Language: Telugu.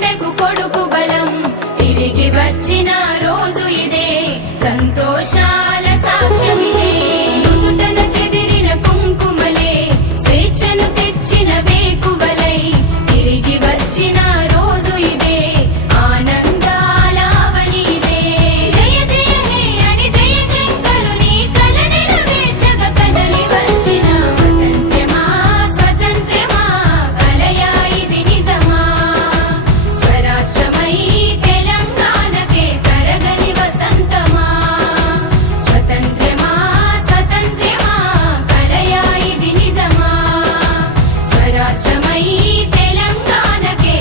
గుండెకు కొడుకు బలం తిరిగి వచ్చిన రోజు ఇదే సంతోషాల సాక్ష్యమిదే నుదుటన చెదిరిన కుంకుమలే స్వేచ్ఛను తెచ్చిన వేకువలై తిరిగి వచ్చిన రోజు ఇదే ఆనందాల అవనిదే జయ జయ హే అని జయశంకరుని కల నెరవేర్చగ కదలి వచ్చిన స్వతంత్రమా స్వతంత్రమా కలయా ఇది నిజమా స్వరాష్ట్రమై తెలంగాణకే తరగని వసంతమా స్వతంత్రమా స్వతంత్రమా కలయా ఇది నిజమా స్వరాష్ట్రమై తెలంగాణకే